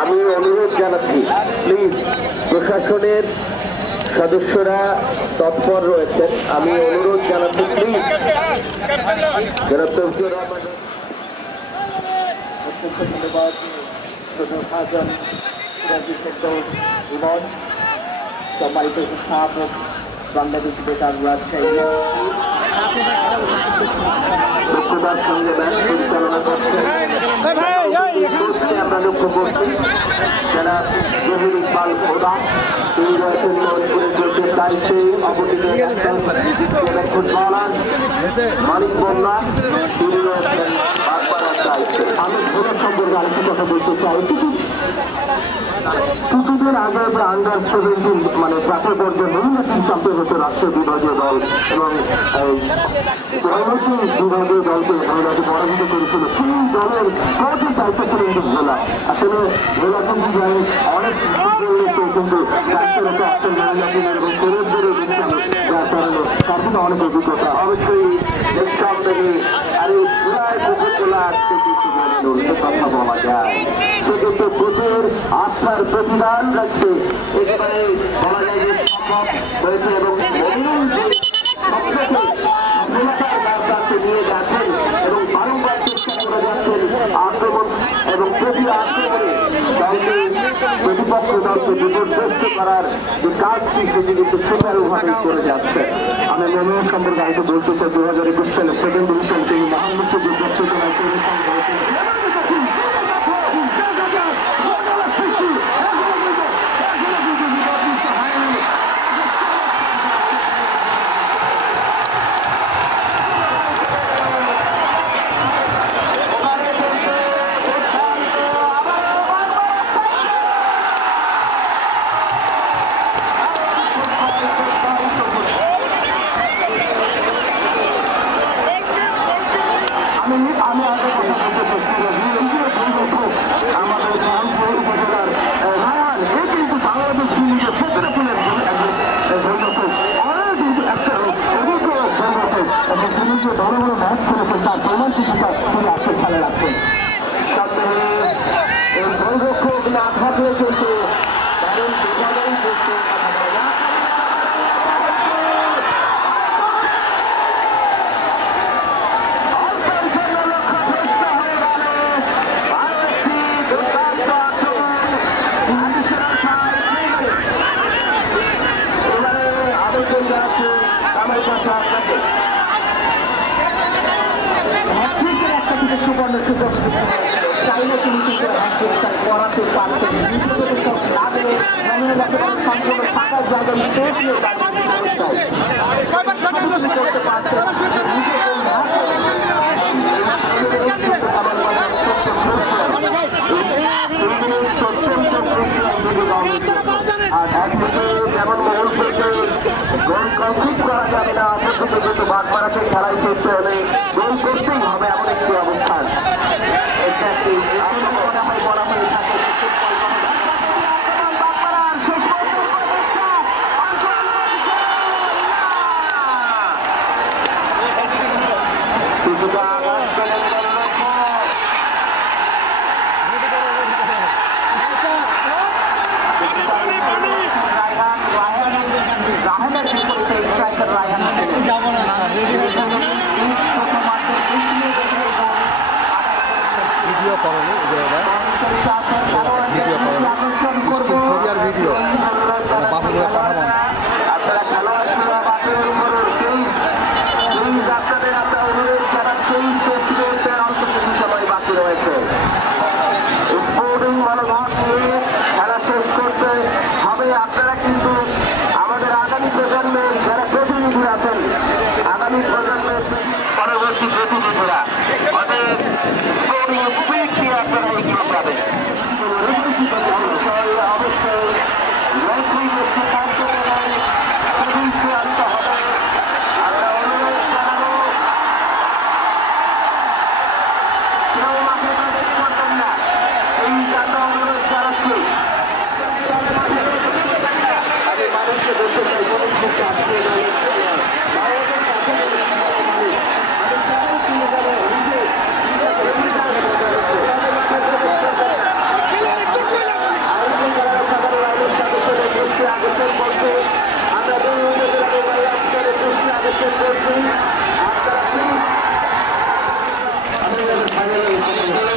আমি অনুরোধ জানাচ্ছি প্লিজ প্রশাসনের সদস্যরা তৎপর রয়েছেন। আমি অনুরোধ জানাচ্ছি প্লিজ যারা রহমান ধন্যবাদ সম্মানিত শিক্ষাপক বাংলাদেশ বেতার রাজশাহী। বক্তব্যের সঙ্গে ম্যাচ পরিচালনা করছেন আমরা লক্ষ্য করছি যারা জহির ইকবাল খোদা তিনি রয়েছেন মহিপুরের ক্রিকেট দায়িত্বে ফুটবলার মানিক বন্যা তিনি রয়েছেন বাগবাড়ার দায়িত্বে আমি ভোটের সম্পর্কে আরেকটি কথা বলতে চাই কিছু কিছুদিন আগে আন্ডার সেভেন্টিন মানে জাতীয় পর্যায়ে মহিলা টিম চ্যাম্পিয়ন হচ্ছে রাষ্ট্রীয় বিভাগীয় দল এবং জনসী বিভাগীয় দলকে মহিলাকে পরাজিত করেছিল। সেই দলের কোচের দায়িত্ব ছিল কিন্তু ভোলা আসলে ভোলা কিন্তু যাই অনেক কিন্তু যার কারণে তার কিন্তু অনেক অভিজ্ঞতা। অবশ্যই এক্সাম থেকে আর এই আস্থার প্রতিদান রাখছে একেবারে বলা যায় যে সম্ভব হয়েছে এবং নিয়ে যাচ্ছেন এবং বারংবার যাচ্ছে আমি আগে বলতে চাই দু হাজার একুশ সালে সেকেন্ড ডিভিশন তিনি মহামুক্ত তৈরি সংগ্রহ আমি আমি আগে কথা বলতে চাচ্ছিলাম যে এই যে বন্ধু আমাদের রামপুর উপজেলার আহ, রায়ান এ কিন্তু বাংলাদেশ লিগের সতেরো ফুলের একজন বন্ধু অনেক কিন্তু একটা অভিজ্ঞ বন্ধু এবং তিনি যে বড় বড় ম্যাচ খেলেছেন কিছু তিনি আজকে খেলে রাখছেন। এই গোলরক্ষক না থাকলে কিন্তু দারুণ বিভাগেই কিন্তু কথা বলা যায়। অল্পের জন্য লক্ষ্যভ্রষ্ট হয়ে গেল। আরও একটি দুর্দান্ত আক্রমণ। additional time, three minutes. এবারে আবেদন যাচ্ছে আমার পাশে আপনাকে হ্যাট্রিকের একটা কিন্তু সুবর্ণ সুযোগ চাইলে তিনি কিন্তু হ্যাট্রিকটা করাতে পারতেন করতে পারতেন যেমন মহল থেকে গোল করা যাবে না অপরদিকে কিন্তু বাগমারাকে খেলায় ফিরতে হলে গোল করতেই হবে এমন একটি অবস্থান এটা ভিডিও করনি ভিডিওটা ভিডিও স্ক্রিন ছবি আর ভিডিও। 他번那도계속해 서.